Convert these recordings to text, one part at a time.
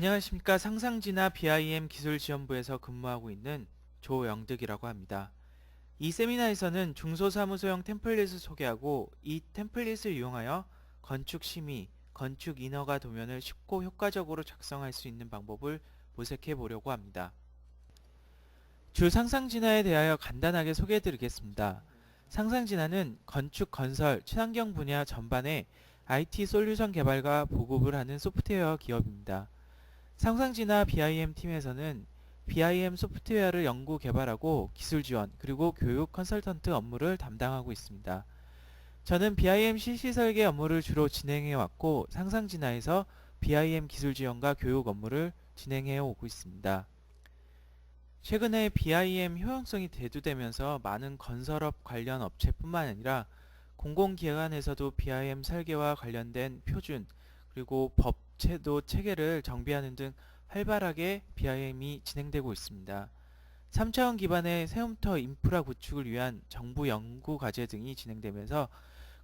안녕하십니까. 상상지나 BIM 기술지원부에서 근무하고 있는 조영득이라고 합니다. 이 세미나에서는 중소사무소형 템플릿을 소개하고 이 템플릿을 이용하여 건축 심의, 건축 인허가 도면을 쉽고 효과적으로 작성할 수 있는 방법을 모색해 보려고 합니다. 주 상상진화에 대하여 간단하게 소개해 드리겠습니다. 상상진화는 건축, 건설, 친환경 분야 전반에 IT 솔루션 개발과 보급을 하는 소프트웨어 기업입니다. 상상지나 BIM 팀에서는 BIM 소프트웨어를 연구 개발하고 기술 지원 그리고 교육 컨설턴트 업무를 담당하고 있습니다. 저는 BIM 실시 설계 업무를 주로 진행해 왔고 상상진화에서 BIM 기술 지원과 교육 업무를 진행해 오고 있습니다. 최근에 BIM 효용성이 대두되면서 많은 건설업 관련 업체뿐만 아니라 공공기관에서도 BIM 설계와 관련된 표준 그리고 법, 제도, 체계를 정비하는 등 활발하게 BIM이 진행되고 있습니다. 3차원 기반의 세움터 인프라 구축을 위한 정부 연구 과제 등이 진행되면서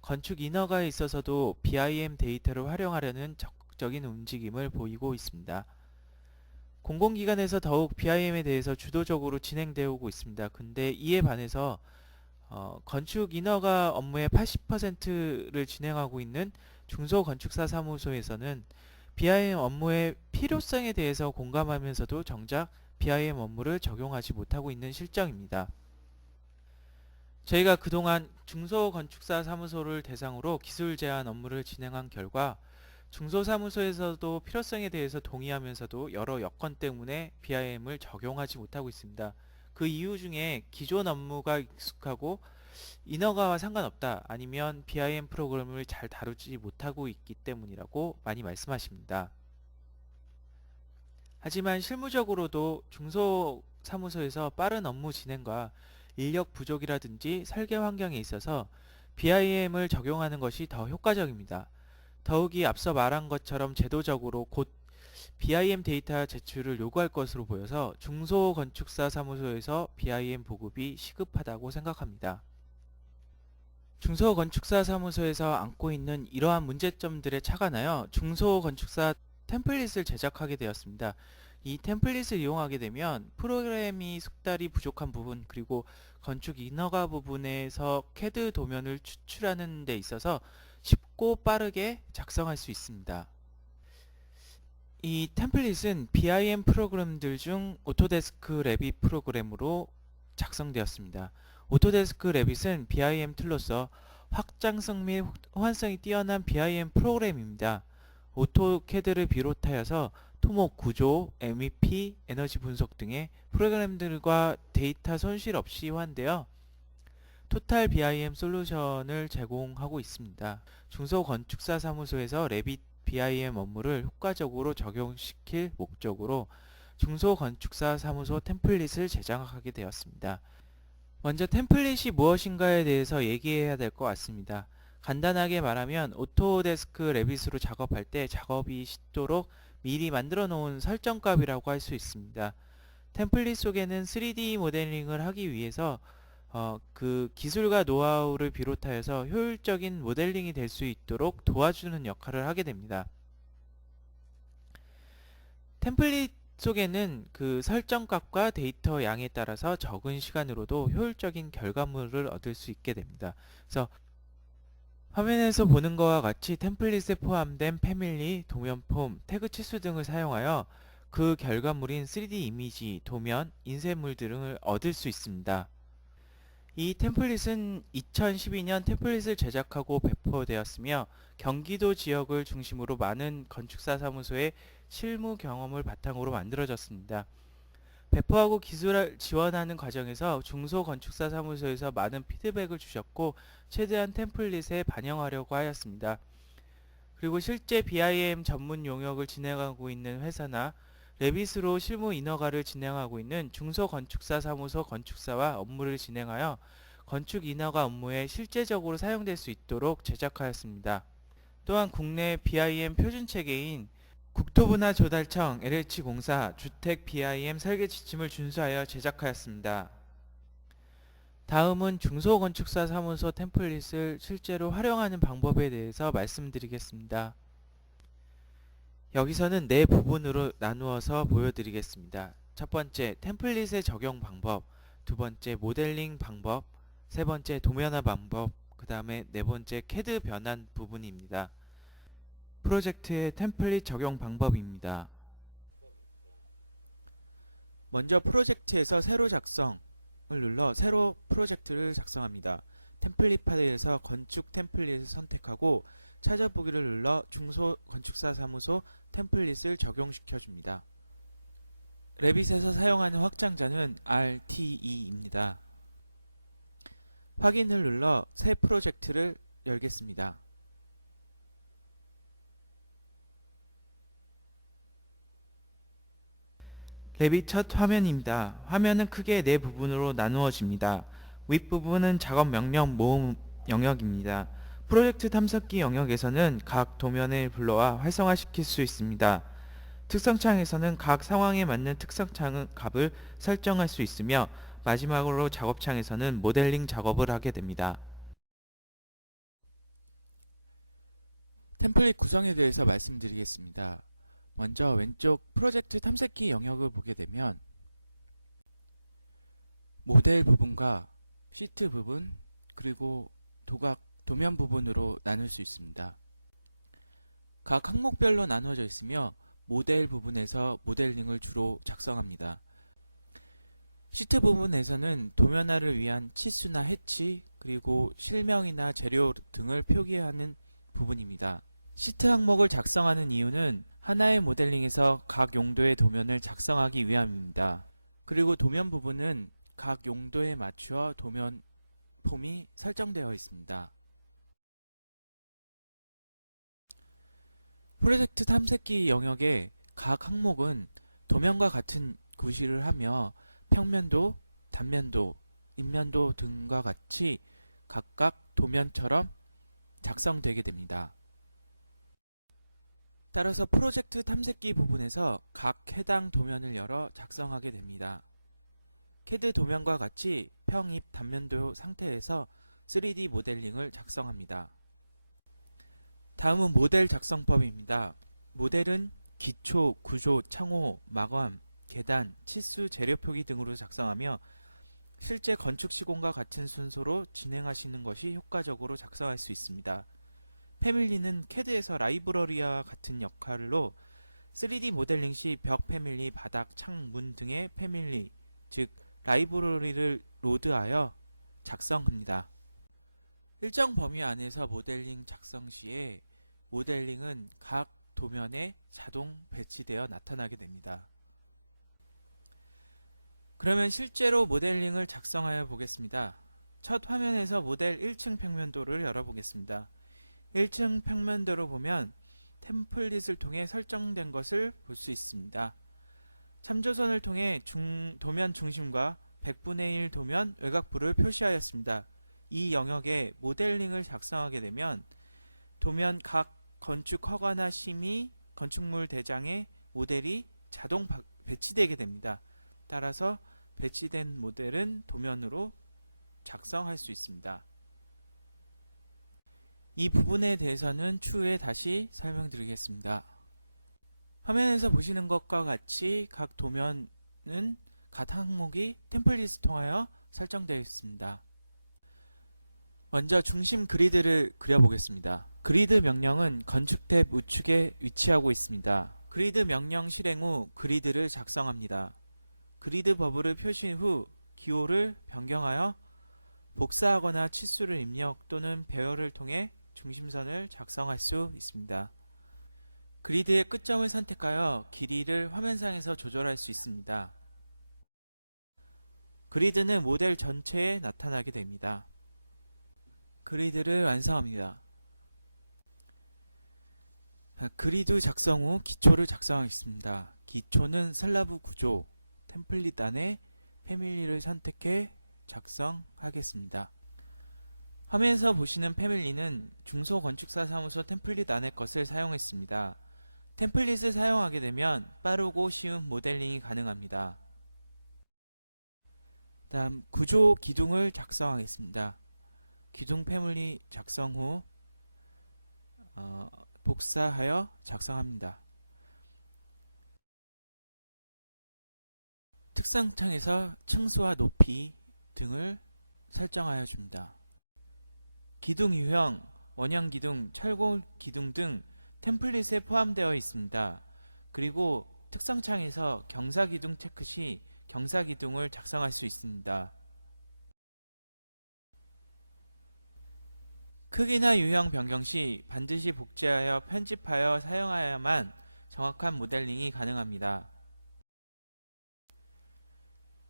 건축 인허가에 있어서도 BIM 데이터를 활용하려는 적극적인 움직임을 보이고 있습니다. 공공기관에서 더욱 BIM에 대해서 주도적으로 진행되어 오고 있습니다. 근데 이에 반해서 건축 인허가 업무의 80%를 진행하고 있는 중소건축사 사무소에서는 BIM 업무의 필요성에 대해서 공감하면서도 정작 BIM 업무를 적용하지 못하고 있는 실정입니다. 저희가 그동안 중소건축사 사무소를 대상으로 기술 제안 업무를 진행한 결과 중소사무소에서도 필요성에 대해서 동의하면서도 여러 여건 때문에 BIM을 적용하지 못하고 있습니다. 그 이유 중에 기존 업무가 익숙하고 인허가와 상관없다 아니면 BIM 프로그램을 잘 다루지 못하고 있기 때문이라고 많이 말씀하십니다. 하지만 실무적으로도 중소사무소에서 빠른 업무 진행과 인력 부족이라든지 설계 환경에 있어서 BIM을 적용하는 것이 더 효과적입니다. 더욱이 앞서 말한 것처럼 제도적으로 곧 BIM 데이터 제출을 요구할 것으로 보여서 중소건축사 사무소에서 BIM 보급이 시급하다고 생각합니다. 중소건축사 사무소에서 안고 있는 이러한 문제점들에 착안하여 중소건축사 템플릿을 제작하게 되었습니다. 이 템플릿을 이용하게 되면 프로그램이 숙달이 부족한 부분 그리고 건축 인허가 부분에서 CAD 도면을 추출하는 데 있어서 쉽고 빠르게 작성할 수 있습니다. 이 템플릿은 BIM 프로그램들 중 오토데스크 레빗 프로그램으로 작성되었습니다. 오토데스크 레빗은 BIM 툴로서 확장성 및 호환성이 뛰어난 BIM 프로그램입니다. 오토캐드를 비롯하여서 토목 구조, MEP, 에너지 분석 등의 프로그램들과 데이터 손실 없이 호환되어 토탈 BIM 솔루션을 제공하고 있습니다. 중소건축사 사무소에서 레빗 BIM 업무를 효과적으로 적용시킬 목적으로 중소건축사 사무소 템플릿을 제작하게 되었습니다. 먼저 템플릿이 무엇인가에 대해서 얘기해야 될 것 같습니다. 간단하게 말하면 오토데스크 레빗으로 작업할 때 작업이 쉽도록 미리 만들어 놓은 설정값이라고 할 수 있습니다. 템플릿 속에는 3D 모델링을 하기 위해서 그 기술과 노하우를 비롯하여서 효율적인 모델링이 될 수 있도록 도와주는 역할을 하게 됩니다. 템플릿 속에는 그 설정값과 데이터 양에 따라서 적은 시간으로도 효율적인 결과물을 얻을 수 있게 됩니다. 그래서 화면에서 보는 것과 같이 템플릿에 포함된 패밀리, 도면 폼, 태그 치수 등을 사용하여 그 결과물인 3D 이미지, 도면, 인쇄물 등을 얻을 수 있습니다. 이 템플릿은 2012년 템플릿을 제작하고 배포되었으며 경기도 지역을 중심으로 많은 건축사 사무소의 실무 경험을 바탕으로 만들어졌습니다. 배포하고 기술을 지원하는 과정에서 중소건축사 사무소에서 많은 피드백을 주셨고 최대한 템플릿에 반영하려고 하였습니다. 그리고 실제 BIM 전문 용역을 진행하고 있는 회사나 레빗으로 실무 인허가를 진행하고 있는 중소건축사 사무소 건축사와 업무를 진행하여 건축 인허가 업무에 실제적으로 사용될 수 있도록 제작하였습니다. 또한 국내 BIM 표준체계인 국토부나 조달청, LH공사, 주택 BIM 설계 지침을 준수하여 제작하였습니다. 다음은 중소건축사 사무소 템플릿을 실제로 활용하는 방법에 대해서 말씀드리겠습니다. 여기서는 네 부분으로 나누어서 보여드리겠습니다. 첫 번째, 템플릿의 적용 방법, 두 번째, 모델링 방법, 세 번째, 도면화 방법, 그 다음에 네 번째, 캐드 변환 부분입니다. 프로젝트의 템플릿 적용 방법입니다. 먼저 프로젝트에서 새로 작성을 눌러 새로 프로젝트를 작성합니다. 템플릿 파일에서 건축 템플릿을 선택하고 찾아보기를 눌러 중소건축사 사무소 템플릿을 적용시켜 줍니다. 레빗에서 사용하는 확장자는 RTE입니다. 확인을 눌러 새 프로젝트를 열겠습니다. 레빗 첫 화면입니다. 화면은 크게 네 부분으로 나누어집니다. 윗부분은 작업 명령 모음 영역입니다. 프로젝트 탐색기 영역에서는 각 도면을 불러와 활성화시킬 수 있습니다. 특성창에서는 각 상황에 맞는 특성창 값을 설정할 수 있으며 마지막으로 작업창에서는 모델링 작업을 하게 됩니다. 템플릿 구성에 대해서 말씀드리겠습니다. 먼저 왼쪽 프로젝트 탐색기 영역을 보게 되면 모델 부분과 시트 부분 그리고 도면 부분으로 나눌 수 있습니다. 각 항목별로 나누어져 있으며 모델 부분에서 모델링을 주로 작성합니다. 시트 부분에서는 도면화를 위한 치수나 해치 그리고 실명이나 재료 등을 표기하는 부분입니다. 시트 항목을 작성하는 이유는 하나의 모델링에서 각 용도의 도면을 작성하기 위함입니다. 그리고 도면 부분은 각 용도에 맞추어 도면 폼이 설정되어 있습니다. 프로젝트 탐색기 영역의 각 항목은 도면과 같은 구실을 하며 평면도, 단면도, 인면도 등과 같이 각각 도면처럼 작성되게 됩니다. 따라서 프로젝트 탐색기 부분에서 각 해당 도면을 열어 작성하게 됩니다. 캐드 도면과 같이 평입 단면도 상태에서 3D 모델링을 작성합니다. 다음은 모델 작성법입니다. 모델은 기초, 구조, 창호, 마감, 계단, 치수, 재료 표기 등으로 작성하며 실제 건축 시공과 같은 순서로 진행하시는 것이 효과적으로 작성할 수 있습니다. 패밀리는 캐드에서 라이브러리와 같은 역할로 3D 모델링 시 벽 패밀리, 바닥, 창, 문 등의 패밀리, 즉 라이브러리를 로드하여 작성합니다. 일정 범위 안에서 모델링 작성 시에 모델링은 각 도면에 자동 배치되어 나타나게 됩니다. 그러면 실제로 모델링을 작성하여 보겠습니다. 첫 화면에서 모델 1층 평면도를 열어보겠습니다. 1층 평면도로 보면 템플릿을 통해 설정된 것을 볼 수 있습니다. 참조선을 통해 도면 중심과 100분의 1 도면 외곽부를 표시하였습니다. 이 영역에 모델링을 작성하게 되면 도면 각 건축 허가나 심의 건축물 대장에 모델이 자동 배치되게 됩니다. 따라서 배치된 모델은 도면으로 작성할 수 있습니다. 이 부분에 대해서는 추후에 다시 설명드리겠습니다. 화면에서 보시는 것과 같이 각 도면은 각 항목이 템플릿을 통하여 설정되어 있습니다. 먼저 중심 그리드를 그려보겠습니다. 그리드 명령은 건축 탭 우측에 위치하고 있습니다. 그리드 명령 실행 후 그리드를 작성합니다. 그리드 버블을 표시 후 기호를 변경하여 복사하거나 치수를 입력 또는 배열을 통해 중심선을 작성할 수 있습니다. 그리드의 끝점을 선택하여 길이를 화면상에서 조절할 수 있습니다. 그리드는 모델 전체에 나타나게 됩니다. 그리드를 완성합니다. 그리드 작성 후 기초를 작성하겠습니다. 기초는 슬라브 구조, 템플릿 안에 패밀리를 선택해 작성하겠습니다. 화면에서 보시는 패밀리는 중소건축사 사무소 템플릿 안의 것을 사용했습니다. 템플릿을 사용하게 되면 빠르고 쉬운 모델링이 가능합니다. 다음 구조 기둥을 작성하겠습니다. 기둥 패밀리 작성 후 복사하여 작성합니다. 특성창에서 층수와 높이 등을 설정하여 줍니다. 기둥 유형, 원형 기둥, 철골 기둥 등 템플릿에 포함되어 있습니다. 그리고 특성창에서 경사 기둥 체크 시 경사 기둥을 작성할 수 있습니다. 크기나 유형 변경 시 반드시 복제하여 편집하여 사용하여야만 정확한 모델링이 가능합니다.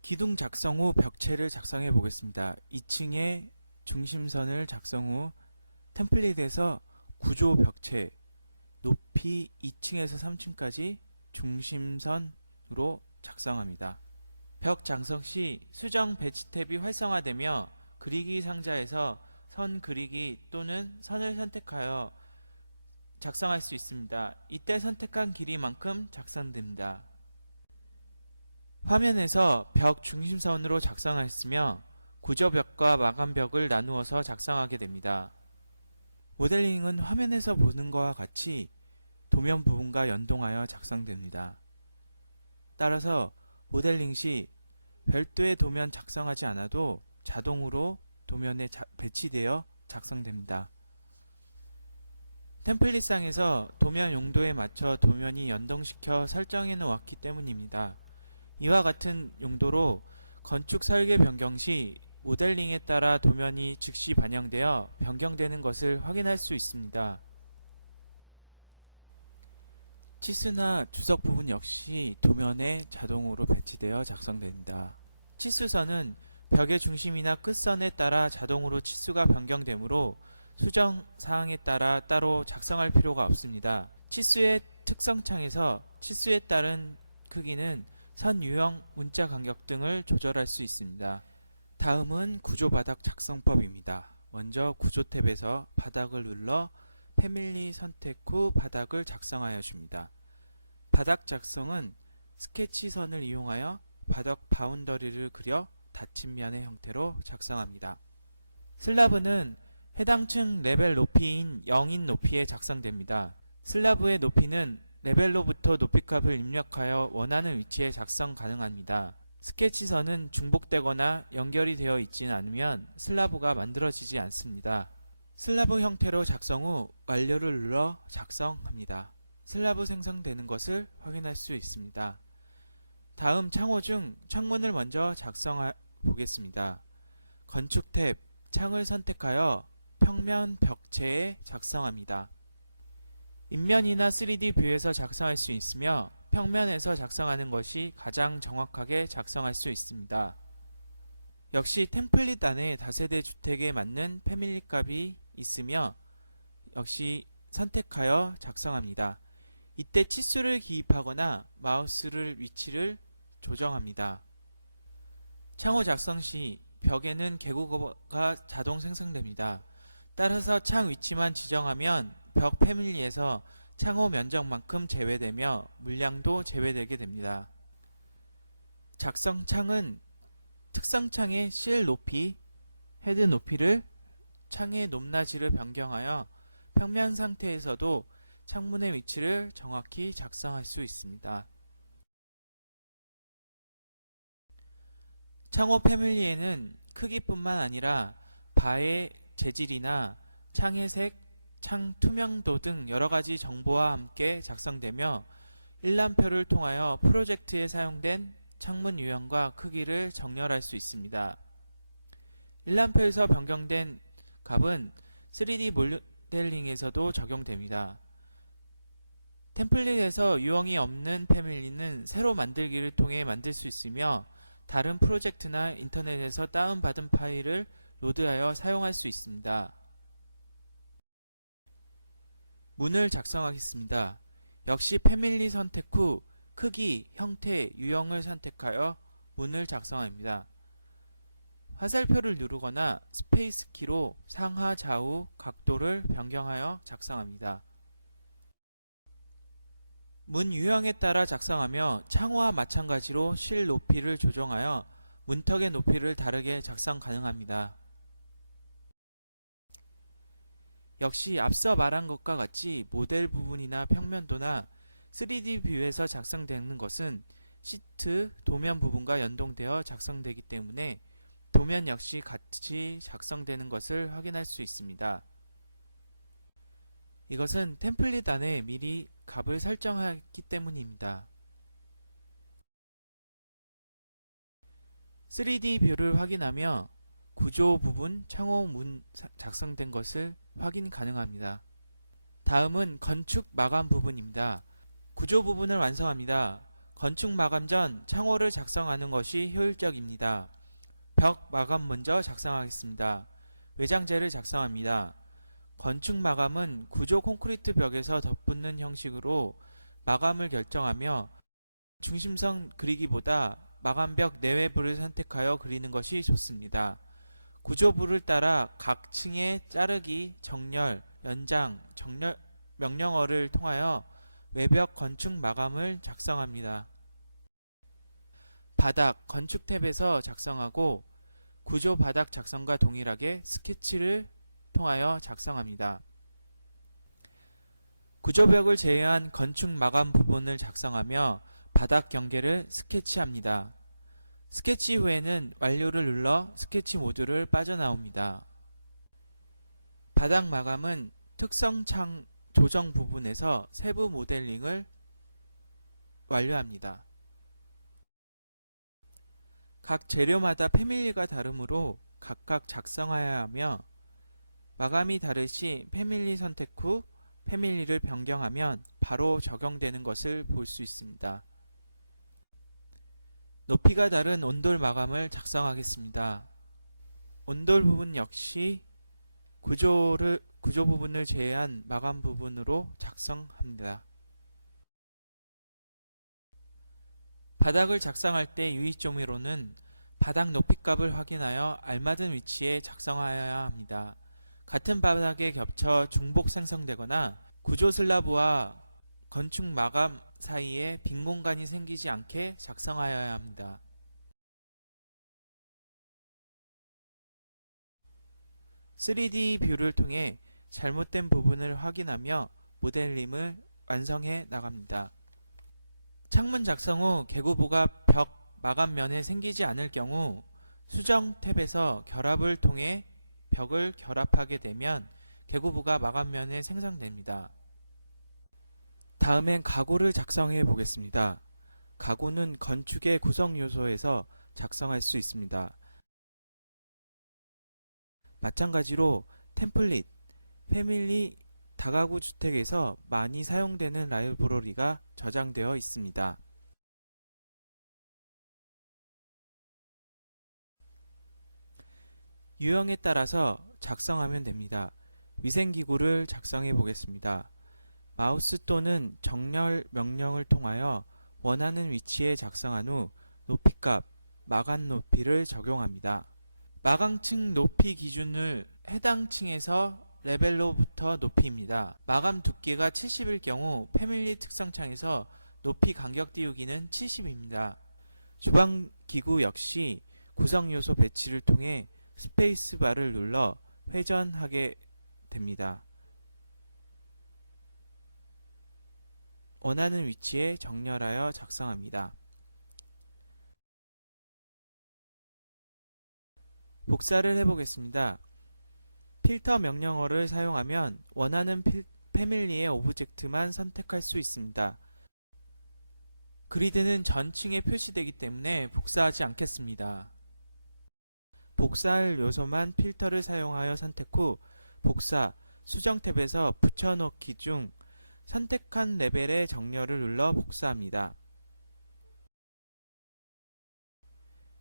기둥 작성 후 벽체를 작성해 보겠습니다. 2층에 중심선을 작성 후 템플릿에서 구조 벽체 높이 2층에서 3층까지 중심선으로 작성합니다. 벽 작성 시 수정 배치 탭이 활성화되며 그리기 상자에서 선 그리기 또는 선을 선택하여 작성할 수 있습니다. 이때 선택한 길이만큼 작성됩니다. 화면에서 벽 중심선으로 작성하였으며 구조벽과 마감벽을 나누어서 작성하게 됩니다. 모델링은 화면에서 보는 것과 같이 도면 부분과 연동하여 작성됩니다. 따라서 모델링 시 별도의 도면 작성하지 않아도 자동으로 도면에 배치되어 작성됩니다. 템플릿상에서 도면 용도에 맞춰 도면이 연동시켜 설정해 놓았기 때문입니다. 이와 같은 용도로 건축 설계 변경 시 모델링에 따라 도면이 즉시 반영되어 변경되는 것을 확인할 수 있습니다. 치수나 주석 부분 역시 도면에 자동으로 배치되어 작성됩니다. 치수선은 벽의 중심이나 끝선에 따라 자동으로 치수가 변경되므로 수정 사항에 따라 따로 작성할 필요가 없습니다. 치수의 특성창에서 치수에 따른 크기는 선 유형, 문자 간격 등을 조절할 수 있습니다. 다음은 구조 바닥 작성법입니다. 먼저 구조 탭에서 바닥을 눌러 패밀리 선택 후 바닥을 작성하여 줍니다. 바닥 작성은 스케치 선을 이용하여 바닥 바운더리를 그려 닫힌 면의 형태로 작성합니다. 슬라브는 해당 층 레벨 높이인 0인 높이에 작성됩니다. 슬라브의 높이는 레벨로부터 높이값을 입력하여 원하는 위치에 작성 가능합니다. 스케치선은 중복되거나 연결이 되어 있지 않으면 슬라브가 만들어지지 않습니다. 슬라브 형태로 작성 후 완료를 눌러 작성합니다. 슬라브 생성되는 것을 확인할 수 있습니다. 다음 창호 중 창문을 먼저 작성해 보겠습니다. 건축 탭 창을 선택하여 평면 벽체에 작성합니다. 인면이나 3D 뷰에서 작성할 수 있으며 평면에서 작성하는 것이 가장 정확하게 작성할 수 있습니다. 역시 템플릿 안에 다세대 주택에 맞는 패밀리 값이 있으며 역시 선택하여 작성합니다. 이때 치수를 기입하거나 마우스를 위치를 조정합니다. 창호 작성 시 벽에는 개구가 자동 생성됩니다. 따라서 창 위치만 지정하면 벽 패밀리에서 창호 면적만큼 제외되며 물량도 제외되게 됩니다. 작성 창은 특성 창의 실 높이, 헤드 높이를 창의 높낮이를 변경하여 평면 상태에서도 창문의 위치를 정확히 작성할 수 있습니다. 창호 패밀리에는 크기뿐만 아니라 바의 재질이나 창의 색, 창 투명도 등 여러가지 정보와 함께 작성되며 일람표를 통하여 프로젝트에 사용된 창문 유형과 크기를 정렬할 수 있습니다. 일람표에서 변경된 값은 3D 모델링에서도 적용됩니다. 템플릿에서 유형이 없는 패밀리는 새로 만들기를 통해 만들 수 있으며 다른 프로젝트나 인터넷에서 다운받은 파일을 로드하여 사용할 수 있습니다. 문을 작성하겠습니다. 역시 패밀리 선택 후 크기, 형태, 유형을 선택하여 문을 작성합니다. 화살표를 누르거나 스페이스 키로 상하 좌우 각도를 변경하여 작성합니다. 문 유형에 따라 작성하며 창호와 마찬가지로 실 높이를 조정하여 문턱의 높이를 다르게 작성 가능합니다. 역시 앞서 말한 것과 같이 모델 부분이나 평면도나 3D 뷰에서 작성되는 것은 시트, 도면 부분과 연동되어 작성되기 때문에 도면 역시 같이 작성되는 것을 확인할 수 있습니다. 이것은 템플릿 안에 미리 값을 설정하기 때문입니다. 3D 뷰를 확인하며 구조 부분, 창호 문 작성된 것을 확인 가능합니다. 다음은 건축 마감 부분입니다. 구조 부분을 완성합니다. 건축 마감 전 창호를 작성하는 것이 효율적입니다. 벽 마감 먼저 작성하겠습니다. 외장재를 작성합니다. 건축 마감은 구조 콘크리트 벽에서 덧붙는 형식으로 마감을 결정하며 중심선 그리기보다 마감벽 내외부를 선택하여 그리는 것이 좋습니다. 구조부를 따라 각 층의 자르기, 정렬, 연장, 정렬 명령어를 통하여 외벽 건축 마감을 작성합니다. 바닥 건축 탭에서 작성하고 구조 바닥 작성과 동일하게 스케치를 통하여 작성합니다. 구조벽을 제외한 건축 마감 부분을 작성하며 바닥 경계를 스케치합니다. 스케치 후에는 완료를 눌러 스케치 모드를 빠져나옵니다. 바닥 마감은 특성창 조정 부분에서 세부 모델링을 완료합니다. 각 재료마다 패밀리가 다르므로 각각 작성하여야 하며 마감이 다르시 패밀리 선택 후 패밀리를 변경하면 바로 적용되는 것을 볼 수 있습니다. 높이가 다른 온돌 마감을 작성하겠습니다. 온돌 부분 역시 구조 부분을 제외한 마감 부분으로 작성합니다. 바닥을 작성할 때 유의점으로는 바닥 높이값을 확인하여 알맞은 위치에 작성하여야 합니다. 같은 바닥에 겹쳐 중복 생성되거나 구조 슬라브와 건축 마감 사이에 빈 공간이 생기지 않게 작성하여야 합니다. (3D) 뷰를 통해 잘못된 부분을 확인하며 모델링을 완성해 나갑니다. 창문 작성 후 개구부가 벽 마감면에 생기지 않을 경우 수정 탭에서 결합을 통해 벽을 결합하게 되면 개구부가 마감면에 생성됩니다. 다음엔 가구를 작성해 보겠습니다. 가구는 건축의 구성 요소에서 작성할 수 있습니다. 마찬가지로 템플릿, 패밀리, 다가구 주택에서 많이 사용되는 라이브러리가 저장되어 있습니다. 유형에 따라서 작성하면 됩니다. 위생기구를 작성해 보겠습니다. 마우스 또는 정렬 명령을 통하여 원하는 위치에 작성한 후 높이값, 마감 높이를 적용합니다. 마감층 높이 기준을 해당 층에서 레벨로부터 높이입니다. 마감 두께가 70일 경우 패밀리 특성창에서 높이 간격 띄우기는 70입니다. 주방 기구 역시 구성 요소 배치를 통해 스페이스바를 눌러 회전하게 됩니다. 원하는 위치에 정렬하여 작성합니다. 복사를 해보겠습니다. 필터 명령어를 사용하면 원하는 패밀리의 오브젝트만 선택할 수 있습니다. 그리드는 전층에 표시되기 때문에 복사하지 않겠습니다. 복사할 요소만 필터를 사용하여 선택 후 복사, 수정 탭에서 붙여넣기 중 선택한 레벨의 정렬을 눌러 복사합니다.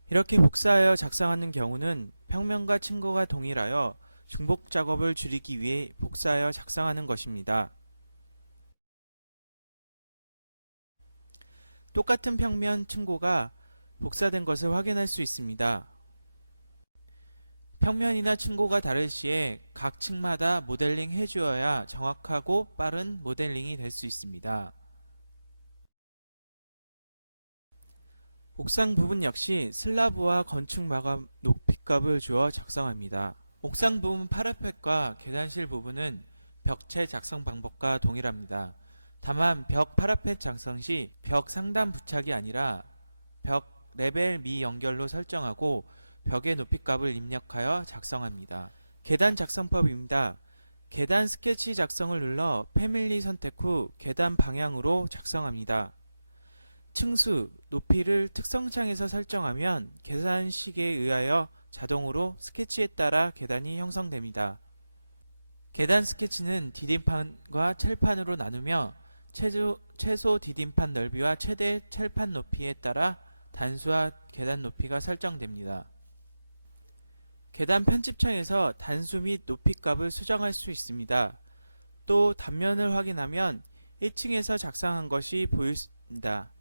이렇게 복사하여 작성하는 경우는 평면과 층고가 동일하여 중복 작업을 줄이기 위해 복사하여 작성하는 것입니다. 똑같은 평면 층고가 복사된 것을 확인할 수 있습니다. 평면이나 층고가 다를 시에 각 층마다 모델링 해주어야 정확하고 빠른 모델링이 될 수 있습니다. 옥상 부분 역시 슬라브와 건축 마감 높이값을 주어 작성합니다. 옥상 부분 파라펫과 계단실 부분은 벽체 작성 방법과 동일합니다. 다만 벽 파라펫 작성 시 벽 상단 부착이 아니라 벽 레벨 미연결로 설정하고 벽의 높이값을 입력하여 작성합니다. 계단 작성법입니다. 계단 스케치 작성을 눌러 패밀리 선택 후 계단 방향으로 작성합니다. 층수, 높이를 특성창에서 설정하면 계산식에 의하여 자동으로 스케치에 따라 계단이 형성됩니다. 계단 스케치는 디딤판과 첼판으로 나누며 최소 디딤판 넓이와 최대 첼판 높이에 따라 단수와 계단 높이가 설정됩니다. 계단 편집창에서 단수 및 높이 값을 수정할 수 있습니다. 또 단면을 확인하면 1층에서 작성한 것이 보입니다.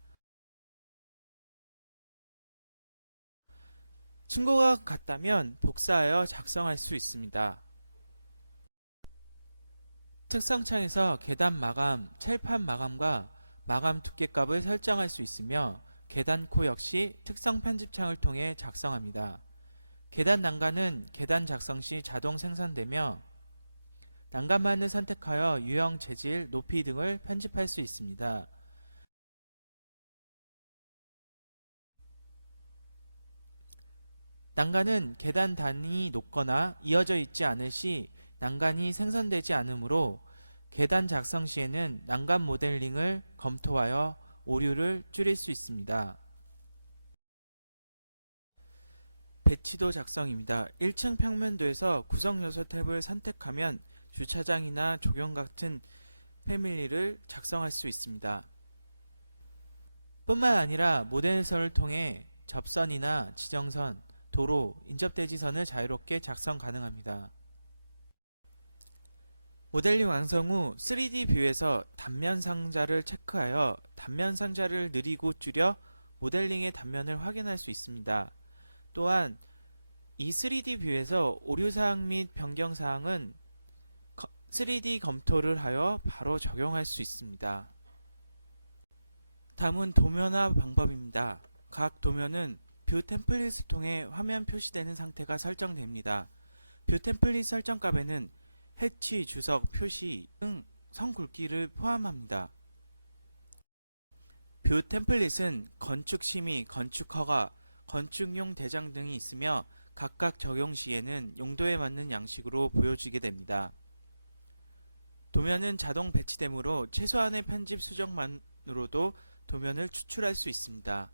층고가 같다면 복사하여 작성할 수 있습니다. 특성창에서 계단 마감, 첼판 마감과 마감 두께값을 설정할 수 있으며 계단코 역시 특성 편집창을 통해 작성합니다. 계단 난간은 계단 작성 시 자동 생성되며 난간만을 선택하여 유형, 재질, 높이 등을 편집할 수 있습니다. 난간은 계단 단이 높거나 이어져 있지 않을 시 난간이 생성되지 않으므로 계단 작성 시에는 난간 모델링을 검토하여 오류를 줄일 수 있습니다. 배치도 작성입니다. 1층 평면도에서 구성 요소 탭을 선택하면 주차장이나 조경 같은 패밀리를 작성할 수 있습니다. 뿐만 아니라 모델선을 통해 접선이나 지정선, 도로, 인접대지선을 자유롭게 작성 가능합니다. 모델링 완성 후 3D 뷰에서 단면 상자를 체크하여 단면 상자를 느리고 줄여 모델링의 단면을 확인할 수 있습니다. 또한 이 3D 뷰에서 오류사항 및 변경사항은 3D 검토를 하여 바로 적용할 수 있습니다. 다음은 도면화 방법입니다. 각 도면은 뷰 템플릿을 통해 화면 표시되는 상태가 설정됩니다. 뷰 템플릿 설정 값에는 해치, 주석, 표시 등 선 굵기를 포함합니다. 뷰 템플릿은 건축 심의, 건축 허가, 건축용 대장 등이 있으며 각각 적용 시에는 용도에 맞는 양식으로 보여지게 됩니다. 도면은 자동 배치되므로 최소한의 편집 수정만으로도 도면을 추출할 수 있습니다.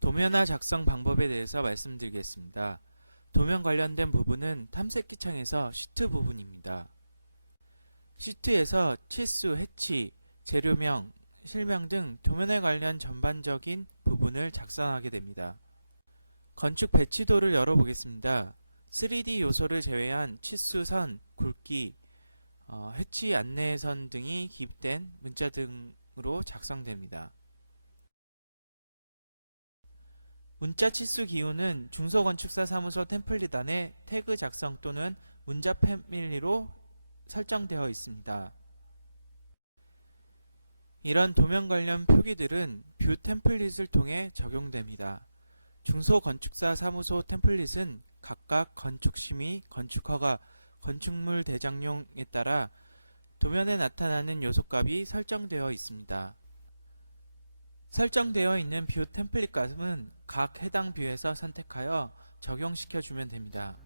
도면화 작성 방법에 대해서 말씀드리겠습니다. 도면 관련된 부분은 탐색기 창에서 시트 부분입니다. 시트에서 치수, 해치, 재료명, 실명 등 도면에 관련 전반적인 부분을 작성하게 됩니다. 건축 배치도를 열어보겠습니다. 3D 요소를 제외한 치수, 선, 굵기, 해치 안내선 등이 기입된 문자 등으로 작성됩니다. 문자 치수 기호는 중소건축사 사무소 템플릿 안에 태그 작성 또는 문자 패밀리로 설정되어 있습니다. 이런 도면 관련 표기들은 뷰 템플릿을 통해 적용됩니다. 중소건축사 사무소 템플릿은 각각 건축심의, 건축허가, 건축물 대장용에 따라 도면에 나타나는 요소값이 설정되어 있습니다. 설정되어 있는 뷰 템플릿 값은 각 해당 뷰에서 선택하여 적용시켜 주면 됩니다.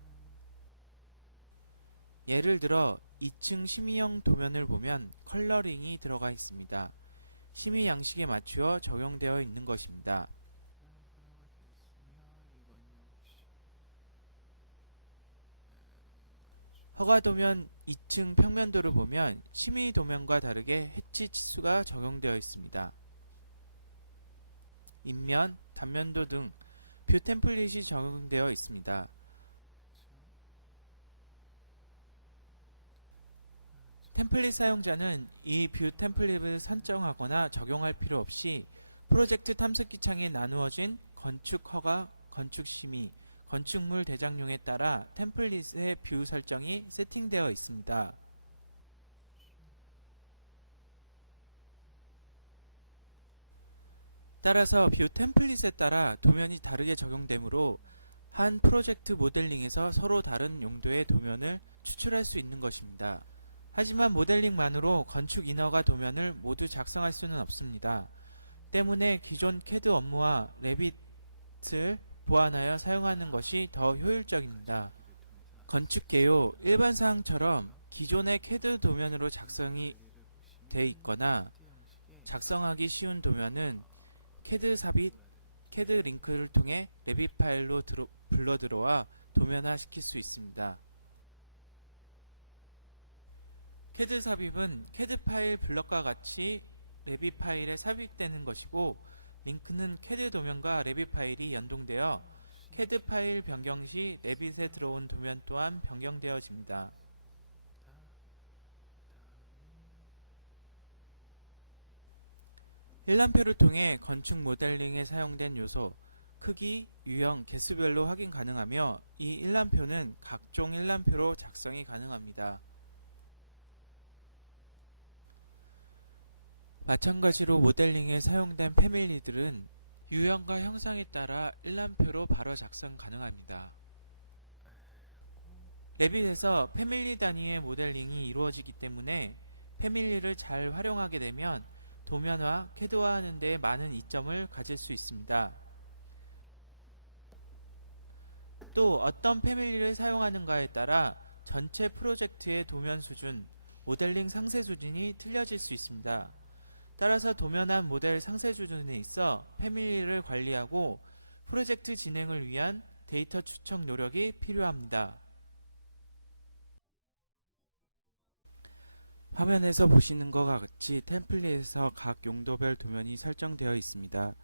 예를 들어 2층 심의형 도면을 보면 컬러링이 들어가 있습니다. 심의 양식에 맞추어 적용되어 있는 것입니다. 허가도면 2층 평면도를 보면 심의 도면과 다르게 해치 치수가 적용되어 있습니다. 인면, 단면도 등 뷰 템플릿이 적용되어 있습니다. 템플릿 사용자는 이 뷰 템플릿을 설정하거나 적용할 필요 없이 프로젝트 탐색기 창에 나누어진 건축 허가, 건축 심의, 건축물 대장용에 따라 템플릿의 뷰 설정이 세팅되어 있습니다. 따라서 뷰 템플릿에 따라 도면이 다르게 적용되므로 한 프로젝트 모델링에서 서로 다른 용도의 도면을 추출할 수 있는 것입니다. 하지만 모델링만으로 건축 인허가 도면을 모두 작성할 수는 없습니다. 때문에 기존 CAD 업무와 레빗을 보완하여 사용하는 것이 더 효율적입니다. 건축계요 일반 사항처럼 기존의 CAD 도면으로 작성이 돼 있거나 작성하기 쉬운 도면은 CAD 삽입, CAD 링크를 통해 레빗 파일로 불러 들어와 도면화 시킬 수 있습니다. CAD 삽입은 CAD 파일 블럭과 같이 레빗 파일에 삽입되는 것이고, 링크는 CAD 도면과 레빗 파일이 연동되어 CAD 파일 변경 시 레빗에 들어온 도면 또한 변경되어집니다. 일람표를 통해 건축 모델링에 사용된 요소, 크기, 유형, 개수별로 확인 가능하며 이 일람표는 각종 일람표로 작성이 가능합니다. 마찬가지로 모델링에 사용된 패밀리들은 유형과 형상에 따라 일람표로 바로 작성 가능합니다. 레빗에서 패밀리 단위의 모델링이 이루어지기 때문에 패밀리를 잘 활용하게 되면 도면화, CAD화하는 데 많은 이점을 가질 수 있습니다. 또 어떤 패밀리를 사용하는가에 따라 전체 프로젝트의 도면 수준, 모델링 상세 수준이 틀려질 수 있습니다. 따라서 도면한 모델 상세 수준에 있어 패밀리를 관리하고 프로젝트 진행을 위한 데이터 추적 노력이 필요합니다. 화면에서 보시는 것과 같이 템플릿에서 각 용도별 도면이 설정되어 있습니다.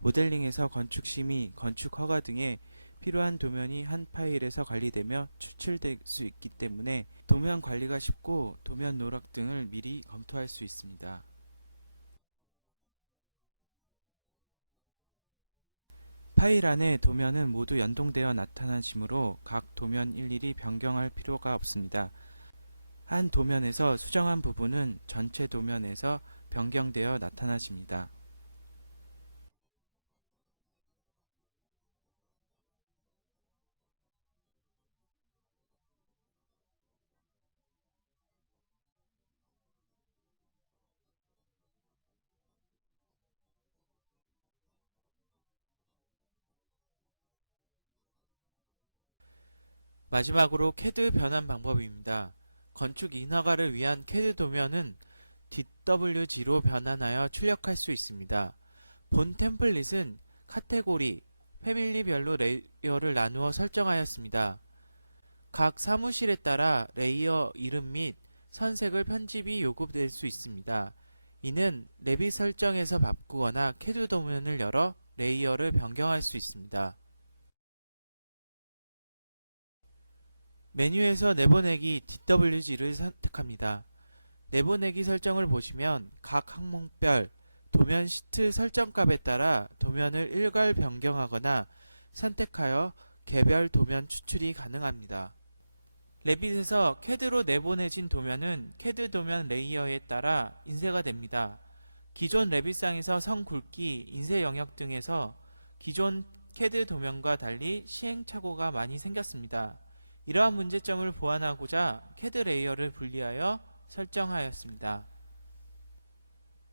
모델링에서 건축 심의, 건축 허가 등에 필요한 도면이 한 파일에서 관리되며 추출될 수 있기 때문에 도면 관리가 쉽고 도면 노락 등을 미리 검토할 수 있습니다. 파일 안에 도면은 모두 연동되어 나타나지므로 각 도면 일일이 변경할 필요가 없습니다. 한 도면에서 수정한 부분은 전체 도면에서 변경되어 나타나집니다. 마지막으로 CAD 변환 방법입니다. 건축 인허가를 위한 CAD 도면은 DWG로 변환하여 출력할 수 있습니다. 본 템플릿은 카테고리, 패밀리별로 레이어를 나누어 설정하였습니다. 각 사무실에 따라 레이어 이름 및 선색을 편집이 요구될 수 있습니다. 이는 레빗 설정에서 바꾸거나 CAD 도면을 열어 레이어를 변경할 수 있습니다. 메뉴에서 내보내기 DWG를 선택합니다. 내보내기 설정을 보시면 각 항목별 도면 시트 설정값에 따라 도면을 일괄 변경하거나 선택하여 개별 도면 추출이 가능합니다. 레빗에서 CAD로 내보내진 도면은 CAD 도면 레이어에 따라 인쇄가 됩니다. 기존 레빗상에서 선 굵기, 인쇄 영역 등에서 기존 CAD 도면과 달리 시행착오가 많이 생겼습니다. 이러한 문제점을 보완하고자 CAD 레이어를 분리하여 설정하였습니다.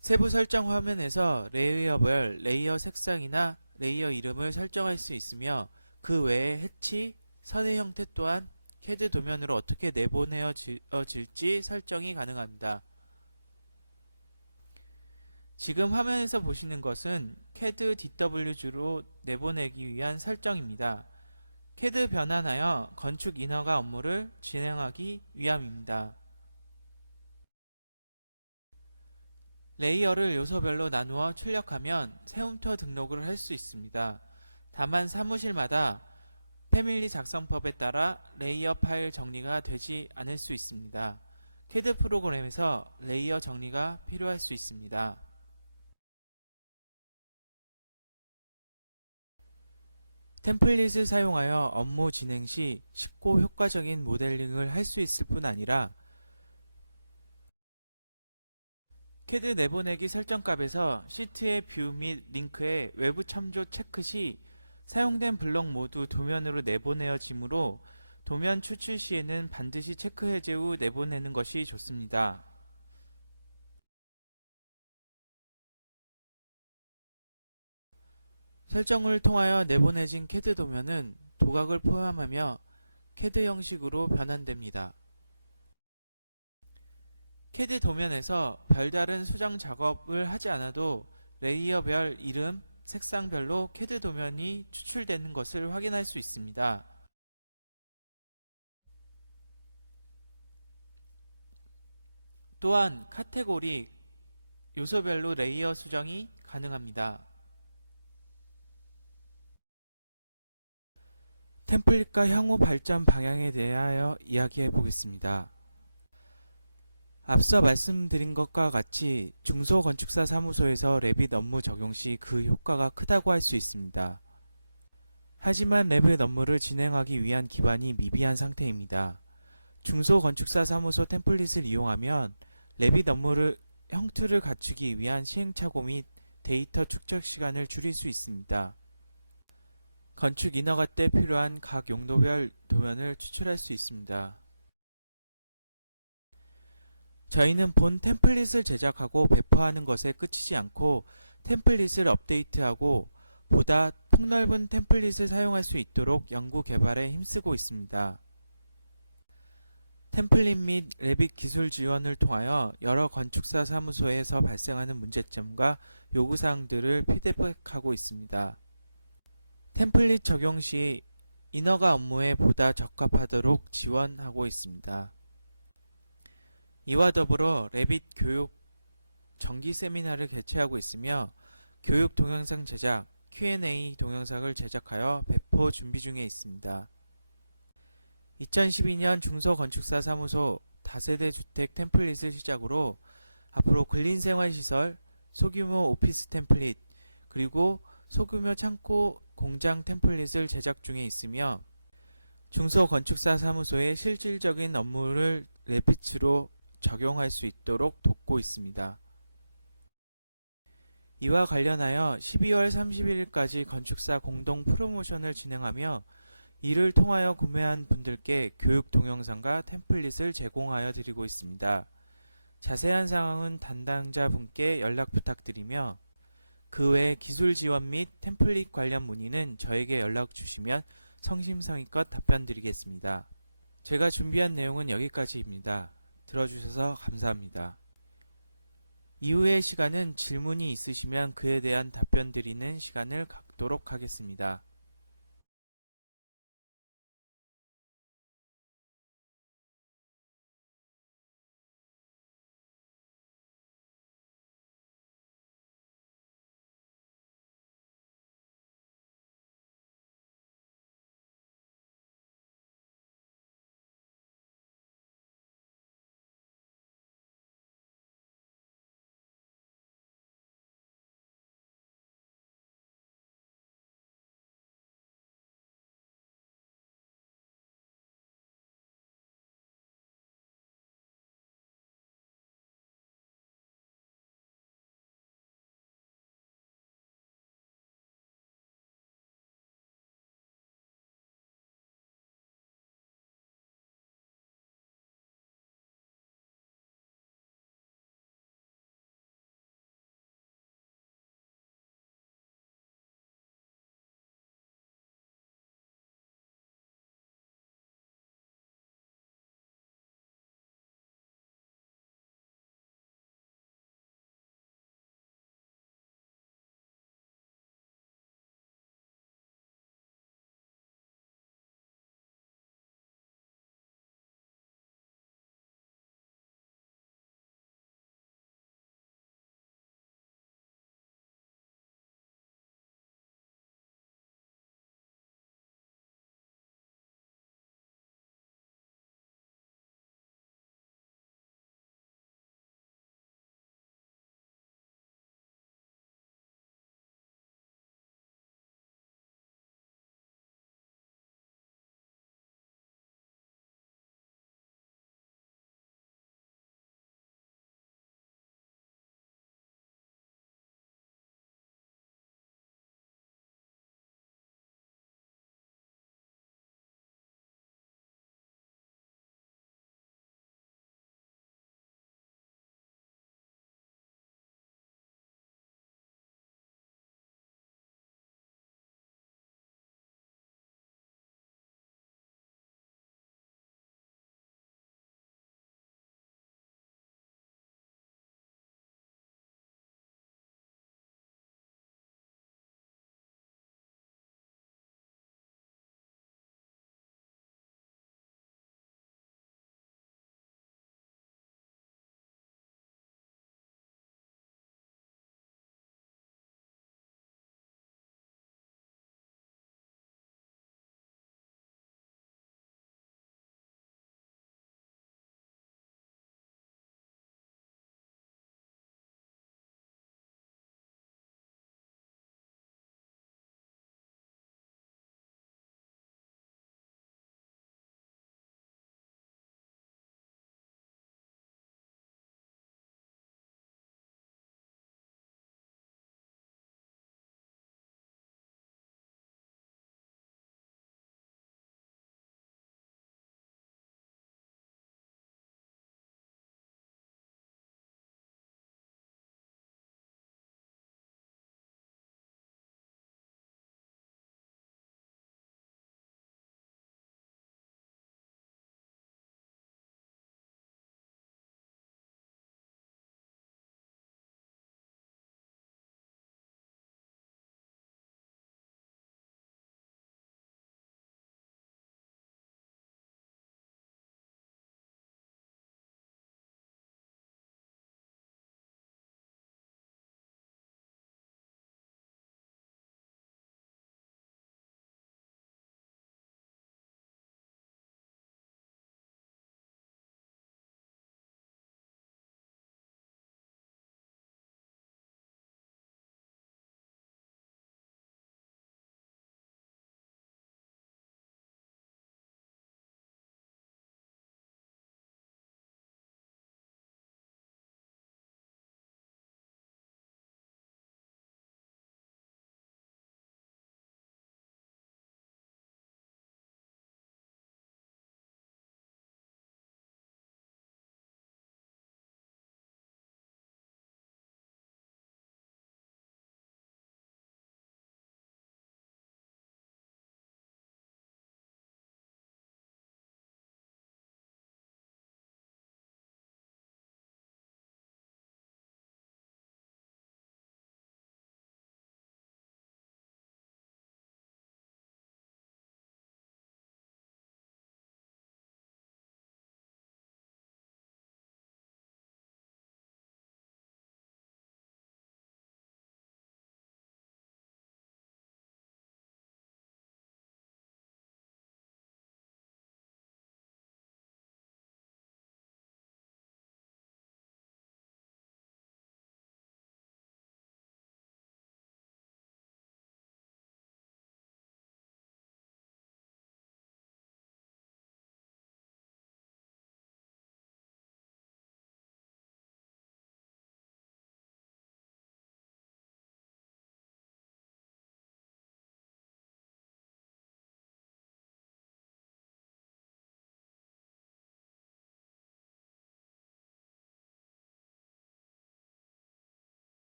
세부 설정 화면에서 레이어별 레이어 색상이나 레이어 이름을 설정할 수 있으며 그 외에 해치, 선의 형태 또한 CAD 도면으로 어떻게 내보내어질지 설정이 가능합니다. 지금 화면에서 보시는 것은 CAD DWG로 내보내기 위한 설정입니다. CAD 변환하여 건축 인허가 업무를 진행하기 위함입니다. 레이어를 요소별로 나누어 출력하면 세움터 등록을 할 수 있습니다. 다만 사무실마다 패밀리 작성법에 따라 레이어 파일 정리가 되지 않을 수 있습니다. CAD 프로그램에서 레이어 정리가 필요할 수 있습니다. 템플릿을 사용하여 업무 진행 시 쉽고 효과적인 모델링을 할 수 있을 뿐 아니라 CAD 내보내기 설정값에서 시트의 뷰 및 링크의 외부 참조 체크 시 사용된 블록 모두 도면으로 내보내어지므로 도면 추출 시에는 반드시 체크 해제 후 내보내는 것이 좋습니다. 설정을 통하여 내보내진 CAD 도면은 도각을 포함하며 CAD 형식으로 변환됩니다. CAD 도면에서 별다른 수정 작업을 하지 않아도 레이어별 이름, 색상별로 CAD 도면이 추출되는 것을 확인할 수 있습니다. 또한 카테고리, 요소별로 레이어 수정이 가능합니다. 템플릿과 향후 발전 방향에 대하여 이야기해 보겠습니다. 앞서 말씀드린 것과 같이 중소건축사 사무소에서 레빗 업무 적용 시 그 효과가 크다고 할 수 있습니다. 하지만 레빗 업무를 진행하기 위한 기반이 미비한 상태입니다. 중소건축사 사무소 템플릿을 이용하면 레빗 업무를 형틀을 갖추기 위한 시행착오 및 데이터 축적 시간을 줄일 수 있습니다. 건축 인허가 때 필요한 각 용도별 도면을 추출할 수 있습니다. 저희는 본 템플릿을 제작하고 배포하는 것에 그치지 않고 템플릿을 업데이트하고 보다 폭넓은 템플릿을 사용할 수 있도록 연구 개발에 힘쓰고 있습니다. 템플릿 및 레빗 기술 지원을 통하여 여러 건축사 사무소에서 발생하는 문제점과 요구사항들을 피드백하고 있습니다. 템플릿 적용 시 인허가 업무에 보다 적합하도록 지원하고 있습니다. 이와 더불어 레빗 교육 정기 세미나를 개최하고 있으며 교육 동영상 제작, Q&A 동영상을 제작하여 배포 준비 중에 있습니다. 2012년 중소건축사 사무소 다세대 주택 템플릿을 시작으로 앞으로 근린생활시설, 소규모 오피스 템플릿, 그리고 소규모 창고 공장 템플릿을 제작 중에 있으며 중소건축사 사무소의 실질적인 업무를 레빗으로 적용할 수 있도록 돕고 있습니다. 이와 관련하여 12월 31일까지 건축사 공동 프로모션을 진행하며 이를 통하여 구매한 분들께 교육 동영상과 템플릿을 제공하여 드리고 있습니다. 자세한 사항은 담당자 분께 연락 부탁드리며 그 외 기술 지원 및 템플릿 관련 문의는 저에게 연락 주시면 성심성의껏 답변 드리겠습니다. 제가 준비한 내용은 여기까지입니다. 들어주셔서 감사합니다. 이후의 시간은 질문이 있으시면 그에 대한 답변 드리는 시간을 갖도록 하겠습니다.